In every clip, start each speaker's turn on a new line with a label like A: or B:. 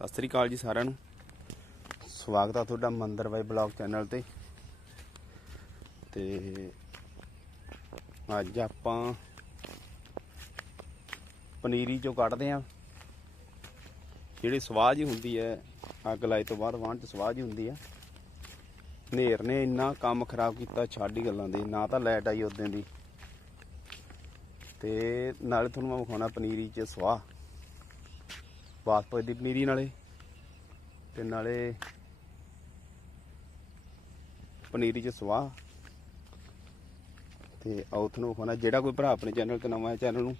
A: ਸਤਿ ਸ੍ਰੀ ਅਕਾਲ ਜੀ ਸਾਰਿਆਂ ਨੂੰ। ਸਵਾਗਤ ਆ ਤੁਹਾਡਾ ਮੰਦਰ ਬਾਈ ਬਲੌਗ ਚੈਨਲ ਤੇ। ਤੇ ਅੱਜ ਆਪਾਂ ਪਨੀਰੀ ਚੋਂ ਕੱਢਦੇ ਆ। ਜਿਹੜੀ ਸਵਾਹ ਜੀ ਹੁੰਦੀ ਹੈ, ਅੱਗ ਲਾਈ ਤੋਂ ਬਾਅਦ ਵਾਹਣ ਚ ਸਵਾਹ ਜੀ ਹੁੰਦੀ ਹੈ ਹਨੇਰ ਨੇ ਇੰਨਾ ਕੰਮ ਖਰਾਬ ਕੀਤਾ, ਛੱਡ ਹੀ ਗੱਲਾਂ ਦੇ, ਨਾ ਤਾਂ ਲਾਈਟ ਆਈ ਉਦੋਂ ਦੀ। ਤੇ ਨਾਲੇ ਤੁਹਾਨੂੰ ਮੈਂ ਵਿਖਾਉਣਾ ਪਨੀਰੀ ਚ ਸਵਾਹ। ਬਾਸਪਤ ਦੀ ਪਨੀਰੀ ਨਾਲੇ। ਤੇ ਨਾਲੇ ਪਨੀਰੀ ਚ ਸਵਾਹ। ਤੇ ਆਓ ਤੁਹਾਨੂੰ ਵਿਖਾਉਣਾ ਜਿਹੜਾ ਕੋਈ ਭਰਾ ਆਪਣੇ ਚੈਨਲ ਤੇ ਨਵਾਂ ਹੈ ਚੈਨਲ ਨੂੰ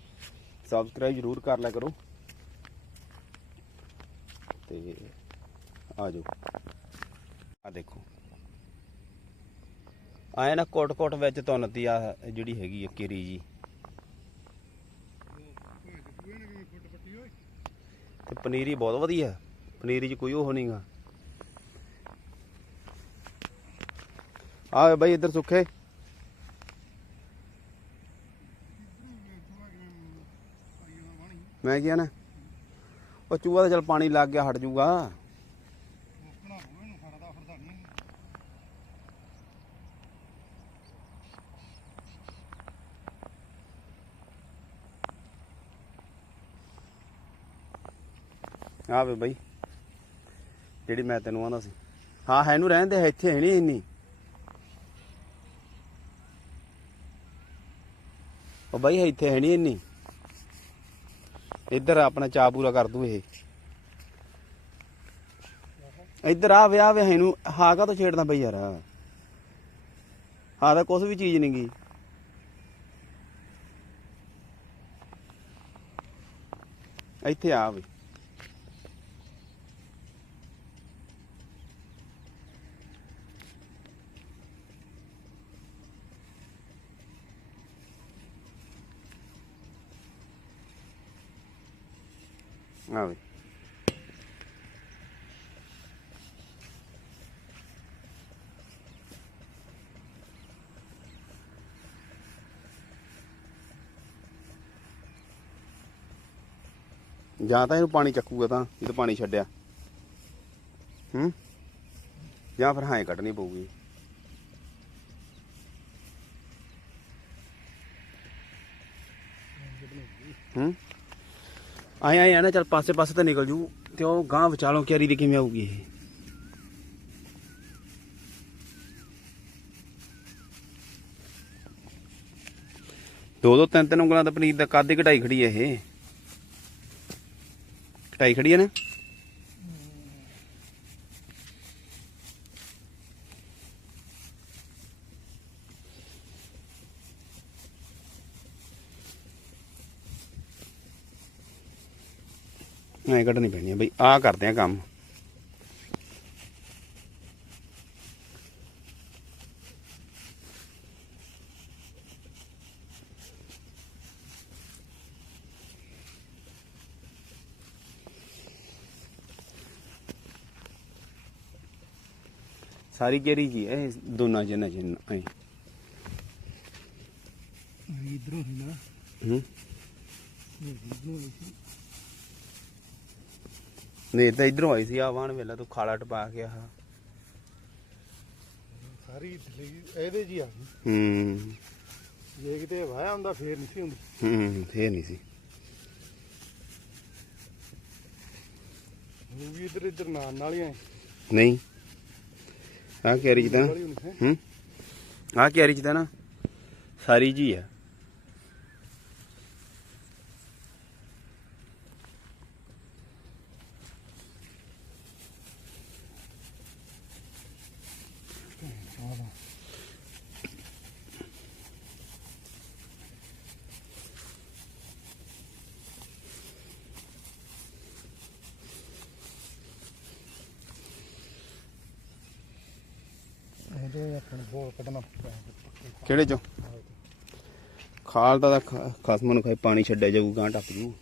A: ਸਬਸਕ੍ਰਾਈਬ ਜ਼ਰੂਰ ਕਰ ਲਿਆ ਕਰੋ। ਤੇ ਆ ਜਾਓ। ਆ ਦੇਖੋ। ਆਏ ਨਾ ਕੋਟ ਕੋਟ ਵਿੱਚ ਤੁੰਨਤੀ ਆ ਜਿਹੜੀ ਹੈਗੀ ਆ, ਕੇਰੀ ਜੀ। ਤੇ ਪਨੀਰੀ ਬਹੁਤ ਵਧੀਆ। ਪਨੀਰੀ 'ਚ ਕੋਈ ਉਹ ਨਹੀਂਗਾ ਆ ਬਾਈ ਇੱਧਰ ਸੁੱਖੇ। ਮੈਂ ਕਿਹਾ ਨਾ, ਉਹ ਚੂਹਾ ਤਾਂ ਚਲ ਪਾਣੀ ਲੱਗ ਗਿਆ, ਹਟ ਜੂਗਾ। ਆ ਵੇ ਬਈ, ਜਿਹੜੀ ਮੈਂ ਤੈਨੂੰ ਆਂਦਾ ਸੀ। ਹਾਂ, ਹੈ ਨੂੰ ਰਹਿੰਦੇ ਇੱਥੇ ਹੈ ਨਹੀਂ ਇੰਨੀ। ਉਹ ਬਈ ਇੱਥੇ ਹੈ ਨਹੀਂ ਇੰਨੀ। ਇੱਧਰ ਆਪਣਾ ਚਾਹ ਪੂਰਾ ਕਰ ਦੂ ਇਹ। ਇੱਧਰ ਆ ਵਿਆਹ ਵੇ ਇਹਨੂੰ ਹਾਂ ਕਾ ਤੋਂ ਛੇੜਦਾ ਬਈ ਯਾਰ? ਹਾਂ, ਤਾਂ ਕੁਛ ਵੀ ਚੀਜ਼ ਨਹੀਂ ਗਈ ਇੱਥੇ ਆ ਬਈ ਆ ਬਈ ਜਾਂ ਤਾਂ ਇਹਨੂੰ ਪਾਣੀ ਚੱਕੂਗਾ ਤਾਂ ਜਦੋਂ ਪਾਣੀ ਛੱਡਿਆ। ਹੂੰ? ਜਾਂ ਫਿਰ ਹਾਂ ਕੱਢਣੀ ਪਊਗੀ। ਹੂੰ? ਆਏ ਆਏ ਆ ਨਾ, ਚੱਲ ਪਾਸੇ ਪਾਸੇ ਤਾਂ ਨਿਕਲ ਜੂ, ਤੇ ਉਹ ਗਾਂ ਵਿਚਾਲੋਂ ਕਿਆਰੀ ਦੀ ਕਿਵੇਂ ਆਊਗੀ ਇਹ? ਦੋ ਦੋ ਤਿੰਨ ਤਿੰਨ ਉਂਗਲਾਂ ਦਾ ਪਨੀਰ ਦਾ, ਕੱਦ ਹੀ ਘਟਾਈ ਖੜੀ ਹੈ ਇਹ? ਘਟਾਈ ਖੜੀ ਹੈ ਨਾ? ਐ ਕੱਢਣੀ ਪੈਣੀ ਆ ਬਈ ਆ ਕਰਦੇ ਆ ਕੰਮ। ਸਾਰੀ ਜਿਹੜੀ ਜੀ ਇਹ? ਦੋਨਾਂ ਜਨਾਂ ਜਨ ਐ।
B: ਇਧਰੋਂ ਹੀ ਨਾ।
A: ਹੂੰ। ਨਹੀਂ ਤਾਂ ਇਧਰੋਂ ਆਈ ਸੀ ਆ ਵਾਣ ਵੇਲਾ ਤੂੰ ਖਾਲਾ ਟਪਾ ਕੇ ਆ
B: ਸਾਰੀ ਦਲੀ ਇਹਦੇ ਜੀ ਆ। ਗਈ
A: ਹੂੰ।
B: ਜੇ ਕਿਤੇ ਵਾਇਆ ਹੁੰਦਾ ਫੇਰ ਨਹੀਂ ਸੀ ਹੁੰਦੀ।
A: ਹੂੰ ਫੇਰ ਨਹੀਂ ਸੀ।
B: ਉਹ ਵੀ ਇਧਰ ਇਧਰ ਨਾਲ ਨਾਲ ਹੀ ਆਏ
A: ਨਹੀਂ। ਆ ਕੈਰੀ ਚ ਤਾਂ
B: ਹੈ।
A: ਆ ਕੈਰੀ ਚ ਤਾਂ ਨਾ ਸਾਰੀ ਜੀ ਆ
B: ਇਹਦੇ ਆਪਣੇ ਬੋਲ ਕੱਢਣਾ
A: ਕਿਹੜੇ ਚੋਂ? ਖਾਲ ਦਾ ਖਸਮ ਨੂੰ ਖਾਈ ਪਾਣੀ ਛੱਡਿਆ ਜਾਊ ਗਾਂ ਟੱਪ ਜੂ।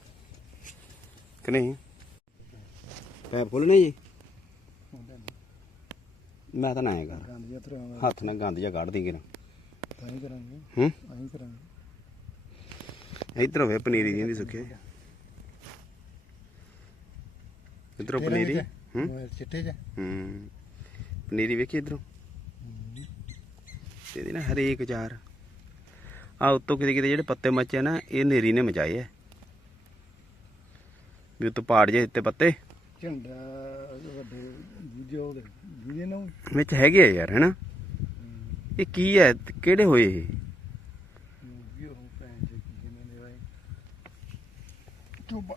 A: ਕਿ ਨਹੀਂ? ਪੈਪ ਖੋਲਣੇ ਜੀ? ਮੈਂ ਤਾਂ ਨਾ ਆਏਗਾ ਹੱਥ ਨਾਲ ਗੰਦ ਜਿਹਾ ਕੱਢ ਦੇਂਗੇ ਨਾ।
B: ਹੀ ਕਰਾਂਗੇ।
A: ਹੂੰ?
B: ਅਸੀਂ ਕਰਾਂਗੇ।
A: ਇੱਧਰ ਹੋਵੇ ਪਨੀਰੀ ਦੀ ਸੁੱਕੇ। ਇਧਰੋਂ ਪਨੀਰੀ। ਹੂੰ?
B: ਚਿੱਟੇ ਚ?
A: ਹੂੰ। ਪਨੀਰੀ ਵੇਖੀ ਇਧਰੋਂ? ਤੇ ਇਹਦੀ ਨਾ ਹਰੇਕ ਚਾਰ। ਆ ਉੱਤੋਂ ਕਿਤੇ ਕਿਤੇ ਜਿਹੜੇ ਪੱਤੇ ਮੱਚੇ ਨਾ ਇਹ ਨੇਰੀ ਨੇ ਮਚਾਏ ਐ ਵੀ ਉੱਤੋਂ ਪਾੜ ਜੇ ਦਿੱਤੇ ਪੱਤੇ।
B: ਝੰਡਾ ਵੱਡੇ ਦੂਜੇ ਉਹਦੇ ਦੂਜੇ ਨਾ।
A: ਵਿੱਚ ਹੈਗੇ ਆ ਯਾਰ ਹੈਨਾ? ਇਹ ਕੀ ਹੈ ਕਿਹੜੇ ਹੋਏ ਇਹ?
B: ਵੀ ਉਹ ਭੈਣ ਜੀ ਕੀ ਕਹਿੰਦੇ ਨੇ ਬਾਈ ਚੁੱਪ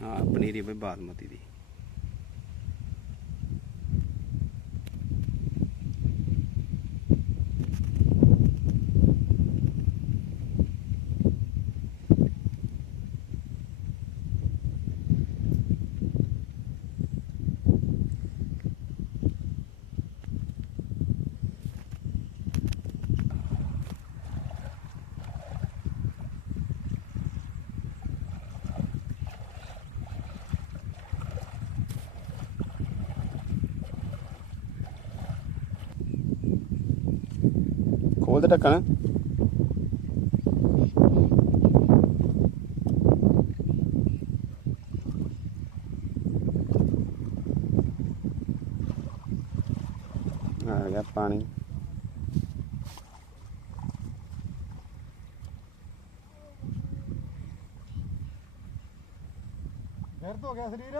A: ਹਾਂ ਪਨੀਰੀ ਬਈ ਬਾਸਮਤੀ ਦੀ। ਖੋਲ ਢੱਕਣ ਆ ਗਿਆ ਪਾਣੀ।
B: ਦਰਦ ਹੋ ਗਿਆ ਸਰੀਰ?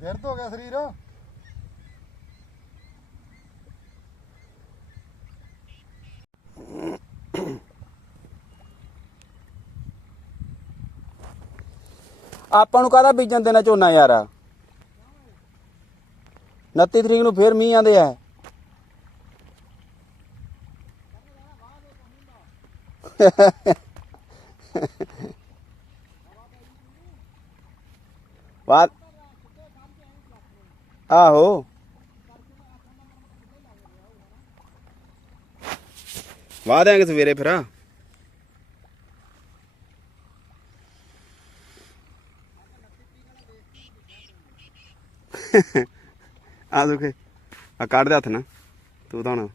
B: ਦਰਦ ਹੋ ਗਿਆ ਸਰੀਰ?
A: ਆਪਾਂ ਨੂੰ ਕਾਹਦਾ ਬੀਜਣ ਦੇਣਾ ਝੋਨਾ ਯਾਰ? 29 ਤਰੀਕ ਨੂੰ ਫੇਰ ਮੀਂਹ ਆਂਦੇ ਆ। ਬਾਤ ਆਹੋ। ਵਾਹ ਦਿਆਂਗੇ ਸਵੇਰੇ ਫਿਰ। ਆ ਦੁਖੇ ਆ ਕੱਢ ਦੇ ਹੱਥ ਨਾ ਤੂੰ ਤਾਂ ਹੁਣ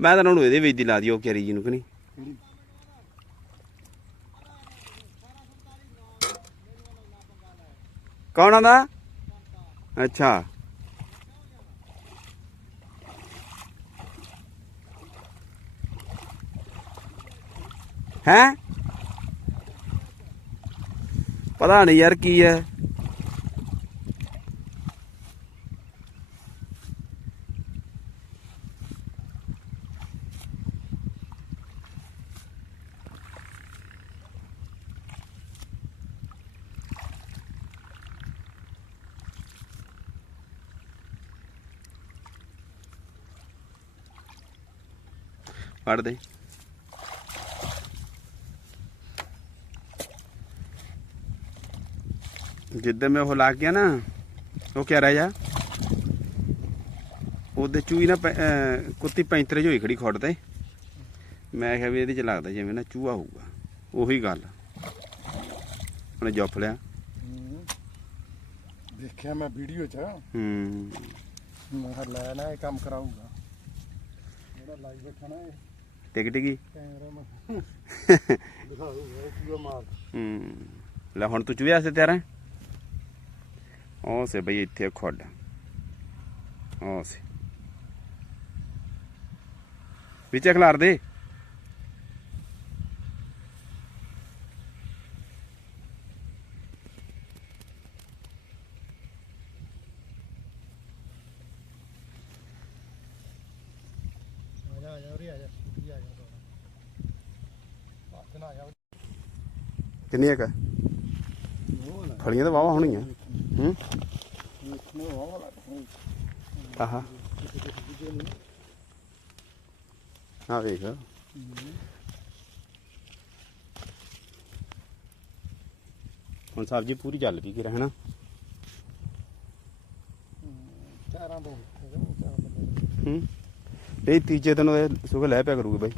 A: ਮੈਂ ਤਾਂ ਉਹਨੂੰ ਇਹਦੇ ਵਿੱਚ ਦੀ ਲਾ ਦਿਓ, ਕੈਰੀ ਜੀ ਨੂੰ ਕਿ ਨਹੀਂ? ਕੌਣ ਆਂਦਾ ਅੱਛਾ। ਹੈ? ਪਤਾ ਨਹੀਂ ਯਾਰ ਕੀ ਹੈ। ਪੜ ਦੇ। ਜਿੱਦਾਂ ਮੈਂ ਉਹ ਲਾ ਗਿਆ ਨਾ ਉਹ ਕਿਆ ਰਹਿ ਜਾ? ਉਹਦੇ ਚੂਈ ਨਾ ਕੁੱਤੀ ਪੈਂਤਰੇ ਜਿਹੀ ਹੋਈ ਖੜੀ ਖੁੱਡ ਤੇ। ਮੈਂ ਕਿਹਾ ਵੀ ਇਹਦੇ ਚ ਲੱਗਦਾ ਜਿਵੇਂ ਨਾ ਚੂਹਾ ਹੋਊਗਾ। ਉਹੀ ਗੱਲ। ਉਹਨੇ ਜੁੱਫ ਲਿਆ।
B: ਦੇਖਿਆ ਮੈਂ ਵੀਡੀਓ ਚ।
A: ਹੂੰ।
B: ਮੈਂ ਕਿਹਾ ਲੈ ਨਾ ਇਹ ਕੰਮ ਕਰਾਊਗਾ। ਜਿਹੜਾ ਲਾਈਵ ਬੈਠਾ ਨਾ ਇਹ।
A: ਟਿਕ ਟਿਕੀ?
B: ਕੈਮਰਾ ਦਿਖਾਊਗਾ ਕੀ ਮਾਰ।
A: ਹੂੰ। ਲੈ ਹੁਣ ਤੂੰ ਚੂਹੇ ਵਾਸਤੇ ਤਿਆਰ? ਹੈ ਉਹ ਸੇ ਬਈ ਇੱਥੇ ਖੁੱਡ ਉਹ ਸੇ ਵਿੱਚ ਖਲਾਰ ਦੇ
B: ਆ ਜਾ ਆ ਜਾ ਉਰੇ ਆ ਜਾ ਸਕੂਟੀ ਆ ਜਾ ਬਾਤ ਨਾ ਆ ਜਾ
A: ਕਿੰਨੀਆਂ ਕ ਫਲੀਆਂ ਤਾਂ ਵਾਵਾ ਹੋਣੀਆਂ ਹੂੰ?
B: ਦੇਖਣੇ ਉਹ ਵਾਲਾ
A: ਆਹਾ ਵੇਖ। ਹੁਣ ਸਬਜ਼ੀ ਪੂਰੀ ਚੱਲ ਪਈ ਕਿ ਰਹਿਣਾ
B: ਚਾਰਾਂ ਤੋਂ
A: ਹੂੰ? ਇਹ ਤੀਜੇ ਦਿਨ ਇਹ ਸੁਖ ਲੈ ਪਿਆ ਕਰੂਗਾ ਬਾਈ।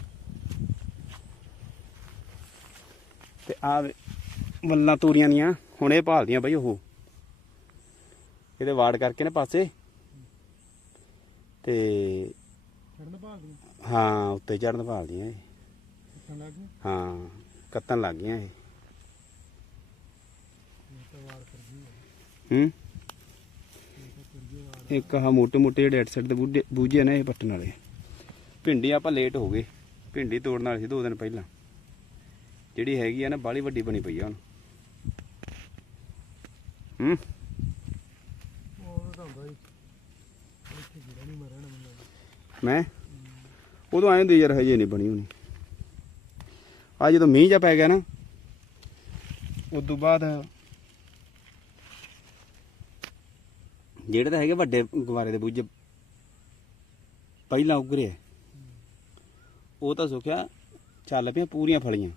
A: ਤੇ ਆ ਵੱਲਾਂ ਤੂਰੀਆਂ ਦੀਆਂ ਹੁਣ ਇਹ ਭਾਲਦੀਆਂ ਬਾਈ ਉਹ। ਇਹਦੇ ਵਾੜ ਕਰਕੇ ਨਾ ਪਾਸੇ। ਤੇ
B: ਭਾਲਦੀ
A: ਹਾਂ ਉੱਤੇ ਚੜਨ ਭਾਲਦੀਆਂ ਇਹ।
B: ਉੱਠਣ ਲੱਗ ਗਈ
A: ਹਾਂ ਕੱਤਣ ਲੱਗ ਗਈਆਂ ਇਹ।
B: ਤਾਂ ਵਾਰ ਕਰ ਗਈ
A: ਹੂੰ? ਇੱਕ ਆਹ ਮੋਟੇ ਮੋਟੇ ਜਿਹੜੇ ਐਟ ਸਾਈਡ ਦੇ ਬੂਝੇ ਬੂਝੇ ਨੇ ਇਹ ਪੱਟਣ ਵਾਲੇ। ਭਿੰਡੀ ਆਪਾਂ ਲੇਟ ਹੋ ਗਏ। ਭਿੰਡੀ ਤੋੜਨ ਵਾਲੀ ਸੀ ਦੋ ਦਿਨ ਪਹਿਲਾਂ। ਜਿਹੜੀ ਹੈਗੀ ਆ ਨਾ ਬਾਲੀ ਵੱਡੀ ਬਣੀ ਪਈ ਆ ਹੁਣ। ਹੂੰ
B: ਉਹ ਤਾਂ ਹੁੰਦਾ ਹੀ ਇੱਥੇ ਜਿਹੜਾ ਨਹੀਂ ਮਰਿਆ ਨਾ ਮੈਨੂੰ
A: ਮੈਂ? ਉਦੋਂ ਆਏ ਹੁੰਦੇ ਯਾਰ, ਹਜੇ ਨਹੀਂ ਬਣੀ ਹੋਣੀ। ਆ ਜਦੋਂ ਮੀਂਹ ਜਾ ਪੈ ਗਿਆ ਨਾ ਉਸ ਤੋਂ ਬਾਅਦ ਜਿਹੜੇ ਤਾਂ ਹੈਗੇ ਵੱਡੇ ਗਵਾਰੇ ਦੇ ਬੂਝੇ, ਪਹਿਲਾਂ ਉਗਰੇ ਉਹ ਤਾਂ ਸੁੱਕਿਆ ਚੱਲ ਪਿਆ ਪੂਰੀਆਂ ਫਲੀਆਂ।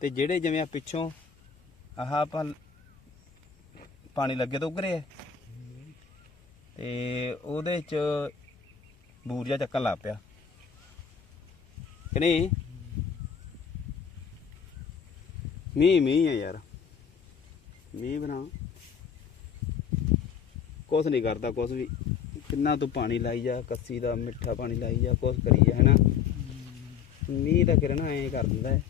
A: ਤੇ ਜਿਹੜੇ ਜਿਵੇਂ ਆ ਪਿੱਛੋਂ, ਆਹ ਆਪਾਂ ਪਾਣੀ ਲੱਗੇ ਤਾਂ ਉਗਰੇ ਆ। ਤੇ ਉਹਦੇ ਚ ਬੂਰੀਆ ਚੱਕਣ ਲੱਗ ਪਿਆ। ਕਿ ਨਹੀਂ? ਮੀਂਹ ਮੀਂਹ ਹੈ ਯਾਰ। ਮੀਂਹ ਬਣਾ ਕੁਛ ਨਹੀਂ ਕਰਦਾ ਕੁਛ ਵੀ। ਕਿੰਨਾ ਤੂੰ ਪਾਣੀ ਲਾਈ ਜਾ ਕੱਸੀ ਦਾ ਮਿੱਠਾ ਪਾਣੀ ਲਾਈ ਜਾ ਕੁਛ ਕਰੀ ਜਾ ਹੈਨਾ? ਮੀਂਹ ਤਾਂ ਕਿਰਨ ਐਂ ਕਰ ਦਿੰਦਾ ਹੈ।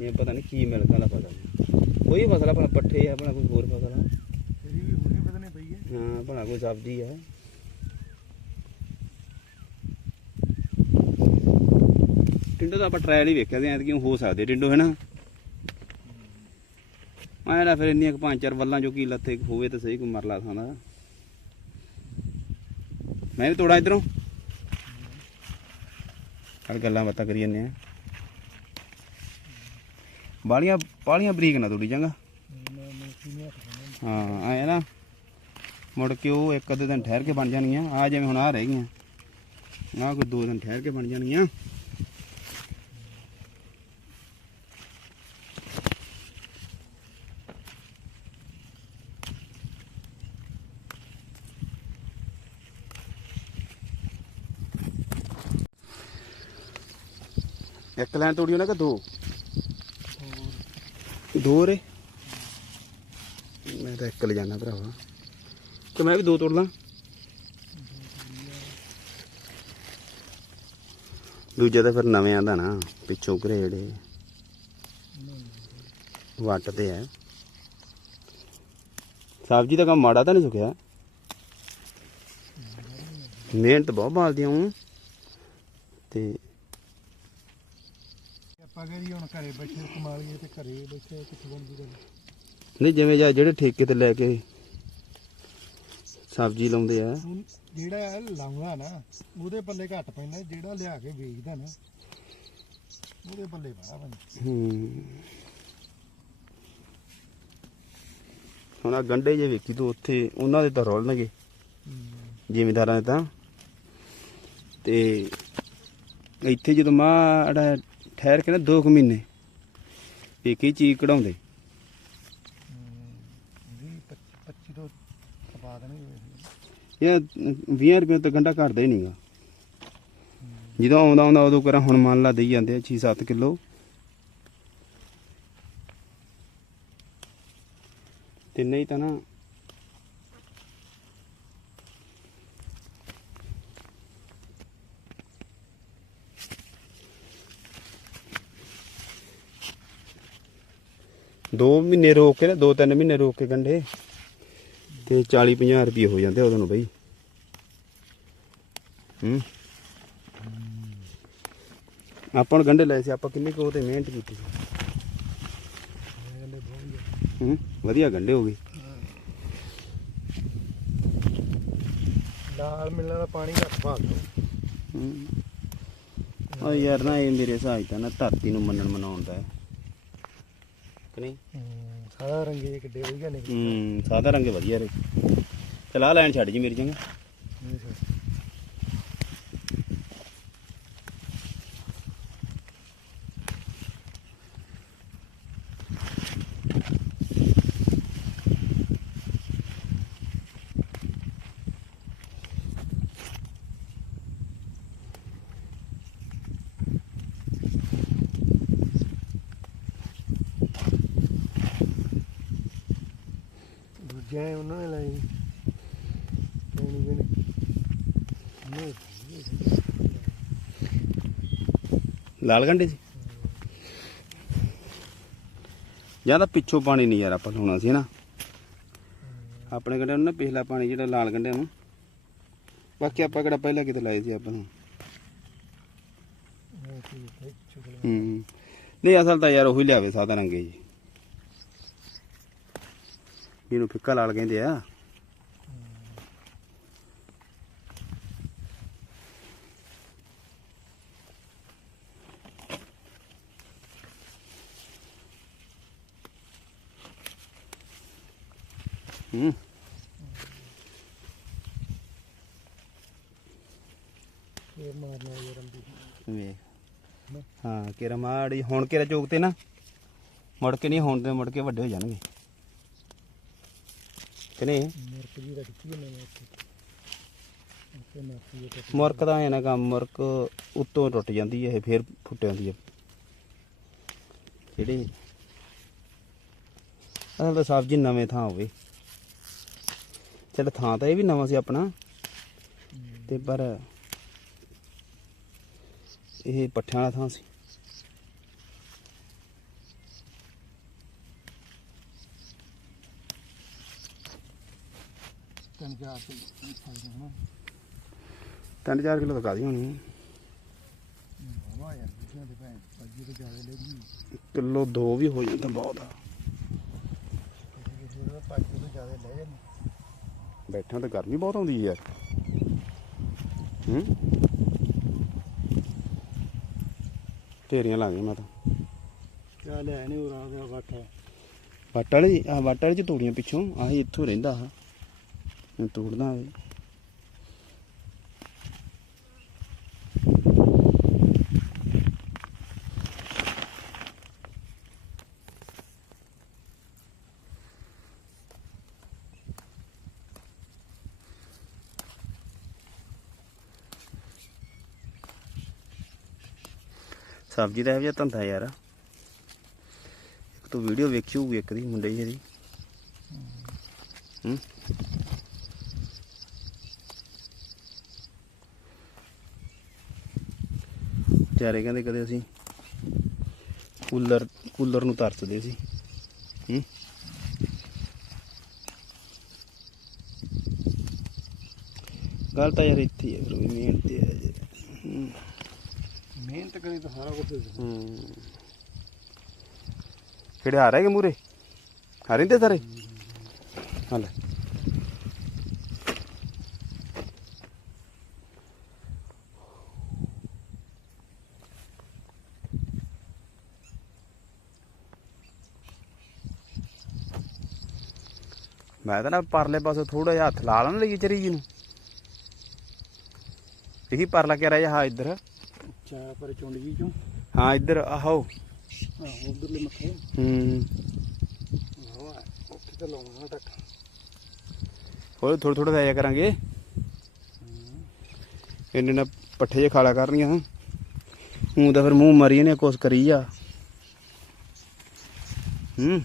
A: ਇਹ ਪਤਾ ਨਹੀਂ ਕੀ ਮਿਲਕਾਂ ਦਾ ਪਤਾ ਨਹੀਂ ਕੋਈ ਫਸਲ ਆਪਣਾ ਪੱਠੇ ਆ ਆਪਣਾ ਕੋਈ ਹੋਰ ਫਸਲ ਆ।
B: ਤੇਰੀ ਵੀ ਹੁਣੇ ਵਧਣੇ ਪਈ ਹੈ।
A: ਹਾਂ ਭਲਾ ਕੋਈ ਸਬਜ਼ੀ ਆ। ਟਿੰਡੋ ਦਾ ਆਪਾਂ ਟ੍ਰਾਇਲ ਹੀ ਵੇਖਿਆ ਸੀ ਐਤਕੀ ਹੋ ਸਕਦੇ ਟਿੰਡੋ, ਹੈ ਨਾ? ਆਇਆ ਨਾ ਫਿਰ ਇੰਨੀਆਂ ਪੰਜ ਚਾਰ ਵੱਲਾਂ ਜੋ ਕੀ ਲੱਥੇ ਹੋਵੇ ਤਾਂ ਸਹੀ ਕੋਈ ਮਰਲਾ ਥਾਂ ਮੈਂ ਵੀ ਤੋੜਾ ਇਧਰੋਂ। ਹਰ ਗੱਲਾਂ ਬਾਤਾਂ ਕਰੀ ਜੰਨੇ ਆ। ਬਾਲੀਆਂ ਬਾਲੀਆਂ ਬਰੀਕ ਨਾ ਤੋੜੀ ਚੰਗਾ। ਹਾਂ ਆਇਆ ਨਾ। ਮੁੜ ਕੇ ਉਹ ਇੱਕ ਅੱਧੇ ਦਿਨ ਠਹਿਰ ਕੇ ਬਣ ਜਾਣਗੀਆਂ। ਆ ਜਿਵੇਂ ਹੁਣ ਆ ਰਹਿ ਗਈਆਂ। ਆ ਕੋਈ ਦੋ ਦਿਨ ਠਹਿਰ ਕੇ ਬਣ ਜਾਣਗੀਆਂ। ਇੱਕ ਲੈਣ ਤੋੜੀ ਉਹਨਾਂ ਕਿ ਦੋ। ਦੋ ਰੇ ਮੈਂ ਤਾਂ ਇੱਕ ਲੈ ਜਾਣਾ ਭਰਾਵਾ। ਤੇ ਮੈਂ ਵੀ ਦੋ ਤੋੜ ਲਾਂ। ਦੂਜਾ ਤਾਂ ਫਿਰ ਨਵੇਂ ਆਂਦਾ ਨਾ ਪਿੱਛੋਂ ਘਰੇੜੇ ਵੱਟ ਤੇ ਹੈ ਸਬਜ਼ੀ ਦਾ ਕੰਮ ਮਾੜਾ ਤਾਂ ਨਹੀਂ ਸੁਖਿਆ ਮਿਹਨਤ ਬਹੁਤ ਬਾਲਦੀਆਂ ਹੂੰ ਤੇ
B: ਆਪਾਂ ਕਰੀ ਹੁਣ ਘਰੇ ਬੈਠੇ ਕਮਾਲੀਏ ਤੇ ਘਰੇ ਬੈਠੇ ਕਿੱਥੇ ਬਣਦੀ ਗੱਲ
A: ਨਹੀਂ ਜਿਵੇਂ ਜਾਂ ਜਿਹੜੇ ਠੇਕੇ ਤੇ ਲੈ ਕੇ ਸਬਜ਼ੀ ਲਾਉਂਦੇ ਆ।
B: ਹੁਣ ਜਿਹੜਾ ਲਾਉਂਦਾ ਨਾ ਉਹਦੇ ਪੱਲੇ ਘੱਟ ਪੈਂਦਾ ਜਿਹੜਾ ਲਿਆ ਕੇ ਵੇਚਦਾ ਨਾ ਉਹਦੇ ਪੱਲੇ ਬੜਾ ਪੈਂਦਾ।
A: ਹੂੰ। ਹੁਣ ਆ ਗੰਡੇ ਜੇ ਵੇਖੀ ਤੂੰ ਉੱਥੇ ਉਹਨਾਂ ਦੇ ਤਾਂ ਰੋਲਣਗੇ ਜ਼ਿਮੀਦਾਰਾਂ ਦੇ ਤਾਂ। ਤੇ ਇੱਥੇ ਜਦੋਂ ਮਾੜਾ ਠਹਿਰ ਕੇ ਨਾ 2 ਮਹੀਨੇ। ਇੱਕ ਹੀ ਚੀਜ਼ ਕਢਾਉਂਦੇ।
B: ਵੀਹ 25 ਤੋਂ ਪਾ ਦੇਣਗੇ
A: ਇਹ। 20 ਰੁਪਏ ਤੋਂ ਗੰਡਾ ਘਟਦਾ ਹੀ ਨਹੀਂਗਾ ਜਦੋਂ ਆਉਂਦਾ ਆਉਂਦਾ ਉਦੋਂ ਕਰਾਂ ਹੁਣ ਮੰਨ ਲਾ ਦੇਈ ਜਾਂਦੇ ਆ 6-7 ਕਿਲੋ। ਤੇ ਨਹੀਂ ਤਾਂ ਨਾ ਦੋ ਮਹੀਨੇ ਰੋਕ ਕੇ ਨਾ ਦੋ ਤਿੰਨ ਮਹੀਨੇ ਰੋਕ ਕੇ ਗੰਢੇ ਤੇ 40 50 ਰੁਪਏ ਹੋ ਜਾਂਦੇ ਉਦੋਂ ਨੂੰ ਬਈ। ਹੂੰ। ਆਪਾਂ ਨੂੰ ਗੰਢੇ ਲਏ ਸੀ ਆਪਾਂ ਕਿੰਨੇ ਕੁ ਤੇ ਮਿਹਨਤ ਕੀਤੀ। ਹੂੰ ਵਧੀਆ ਗੰਢੇ ਹੋ ਗਏ।
B: ਲਾਲ ਮਿਲਣ ਦਾ ਪਾਣੀ ਘੱਟ ਪਾ ਦਿਓ।
A: ਹੂੰ। ਆ ਯਾਰ ਨਾ ਇਹ ਮੇਰੇ ਹਿਸਾਬ ਤਾਂ ਨਾ ਧਰਤੀ ਨੂੰ ਮੰਨਣ ਮਨਾਉਣ ਦਾ ਹੈ। ਕਿ ਨਹੀਂ?
B: ਸਾਰਾ ਰੰਗੇ ਕਿੱਡੇ ਵਧੀਆ ਨਿਕਲੇ
A: ਹੂੰ ਸਾਦਾ ਰੰਗ ਵਧੀਆ ਰੇ ਚਲਾ ਲੈਣ ਛੱਡ ਜੀ ਮੇਰੀ ਚੰਗਾ
B: ਇਹ ਸਰ। ਦੂਜਿਆਂ ਨੇ ਉਹਨਾਂ ਨੇ ਲਾਈ ਨਹੀਂ
A: ਲਾਲ ਗੰਡੇ ਜੀ। ਜਾਂ ਤਾਂ ਪਿੱਛੋਂ ਪਾਣੀ ਨਹੀਂ ਯਾਰ ਆਪਾਂ ਲਾਉਣਾ ਸੀ ਨਾ ਆਪਣੇ ਗੰਡੇ ਨੂੰ ਨਾ ਪਿਛਲਾ ਪਾਣੀ ਜਿਹੜਾ ਲਾਲ ਗੰਡਿਆਂ ਨੂੰ। ਬਾਕੀ ਆਪਾਂ ਕਿਹੜਾ ਪਹਿਲਾਂ ਕਿਤੇ ਲਾਏ ਸੀ ਆਪਾਂ ਨੂੰ।
B: ਉਹ ਹੂੰ।
A: ਨਹੀਂ, ਅਸਲ ਤਾਂ ਯਾਰ ਉਹੀ ਲਿਆਵੇ ਸਾਦਾ ਰੰਗੇ ਜੀ। ਇਹਨੂੰ ਫਿੱਕਾ ਲਾਲ ਕਹਿੰਦੇ ਆ। ਹੂੰ।
B: ਇਹ ਮਾਰਨਾ ਇਹ ਰੰਦੀ
A: ਵੇਖ। ਹਾਂ। ਕਿਰਾ ਮਾੜੀ ਹੁਣ ਕਿਰਾ ਚੋਕ ਤੇ ਨਾ ਮੁੜ ਕੇ ਨਹੀਂ ਹੁਣ ਤੇ ਮੁੜ ਕੇ ਵੱਡੇ ਹੋ ਜਾਣਗੇ।
B: ਮੁਰਕ ਜੀ ਰੱਖੀ ਨੇ ਮੈਂ ਇੱਥੇ ਇੱਥੇ ਮਾਫੀ ਹੈ
A: ਮੁਰਕ ਦਾ ਐ ਨਾ ਕੰਮ ਮੁਰਕ ਉੱਤੋਂ ਟੁੱਟ ਜਾਂਦੀ ਹੈ ਇਹ ਫੇਰ ਫੁੱਟ ਜਾਂਦੀ ਹੈ ਜਿਹੜੇ ਅਸਲ ਤਾਂ ਸਬਜ਼ੀ ਨਵੇਂ ਥਾਂ ਹੋਵੇ। ਚਲ ਥਾਂ ਤਾਂ ਇਹ ਵੀ ਨਵਾਂ ਸੀ ਆਪਣਾ। ਤੇ ਪਰ ਇਹ ਪੱਠਿਆਂ ਵਾਲਾ ਥਾਂ ਸੀ।
B: ਤਿੰਨ ਚਾਰ ਹਨਾ
A: ਤਿੰਨ ਚਾਰ ਕਿਲੋ ਤਾਂ ਕਾਦੀ ਹੋਣੀ ਕਿਲੋ ਦੋ ਵੀ ਹੋ ਜਾਂਦਾ ਬਹੁਤ ਆ।
B: ਪੱਜੀ ਤੋਂ
A: ਗਰਮੀ ਬਹੁਤ ਆਉਂਦੀ ਹੈ ਯਾਰ। ਹੂੰ? ਢੇਰੀਆਂ ਲਾ ਗਈਆਂ ਮੈਂ ਤਾਂ।
B: ਕਿਆ ਲੈ ਨਹੀਂ ਉਰਾ ਦਾ ਵਾਟਾ।
A: ਵੱਟ ਵਾਲੇ ਆ ਵੱਟ ਵਾਲੇ ਚ ਤੂੜੀਆਂ ਪਿੱਛੋਂ ਆਹੀ ਇੱਥੋਂ ਰਹਿੰਦਾ ਆ ਮੈਂ ਤੋੜਦਾ ਵੇ ਸਬਜ਼ੀ ਦਾ ਇਹੋ ਜਿਹਾ ਧੰਦਾ ਯਾਰ। ਇੱਕ ਤੋਂ ਵੀਡੀਓ ਵੇਖੀ ਹੋਊਗੀ ਇੱਕ ਦੀ, ਮੁੰਡੇ ਜਿਹੇ ਦੀ। ਹੂੰ। ਚਾਰੇ ਕਹਿੰਦੇ ਕਦੇ ਅਸੀਂ ਕੂਲਰ ਕੂਲਰ ਨੂੰ ਤਰਸਦੇ ਸੀ। ਹੂੰ। ਗੱਲ ਤਾਂ ਯਾਰ ਇੱਥੇ ਹੀ ਹੈ ਫਿਰ ਮੇਨ ਤੇ ਹੈ
B: ਮਿਹਨਤ ਕਰੀ ਤਾਂ ਸਾਰਾ ਕੁਝ
A: ਹੂੰ ਕਿਹੜੇ ਆ ਰਹੇ ਕਿ ਮੂਰੇ ਆ ਰਹਿੰਦੇ ਸਾਰੇ? ਹਲ ਮੈਂ ਤਾਂ ਨਾ ਪਰਲੇ ਪਾਸੇ ਥੋੜਾ ਜਿਹਾ ਹੱਥ ਲਾ ਲੈਣ ਲਈ ਚਰੀ ਜੀ ਨੂੰ। ਇਹੀ ਪਰਲਾ ਕੇ ਰਹਿ ਜਾ, ਹਾਂ ਇੱਧਰ।
B: ਚਾ ਪਰ ਚੁੰਡ ਜੀ ਚੋਂ?
A: ਹਾਂ ਇੱਧਰ ਆਹੋ।
B: ਆਹ ਉਧਰਲੇ ਮੱਥੇ।
A: ਹੂੰ।
B: ਵਾਹ ਉੱਥੇ ਤਾਂ ਲਾਉਣਾ ਟੱਕ।
A: ਹੋਰ ਥੋੜਾ ਥੋੜਾ ਕਰਾਂਗੇ। ਇੰਨੇ ਨਾ ਪੱਠੇ ਜੇ ਖਾਲਾ ਕਰਨੀਆਂ ਹੂੰ। ਤਾਂ ਫਿਰ ਮੂੰਹ ਮਰੀ ਨੇ ਕੁਛ ਕਰੀ ਜਾ। ਹੂੰ।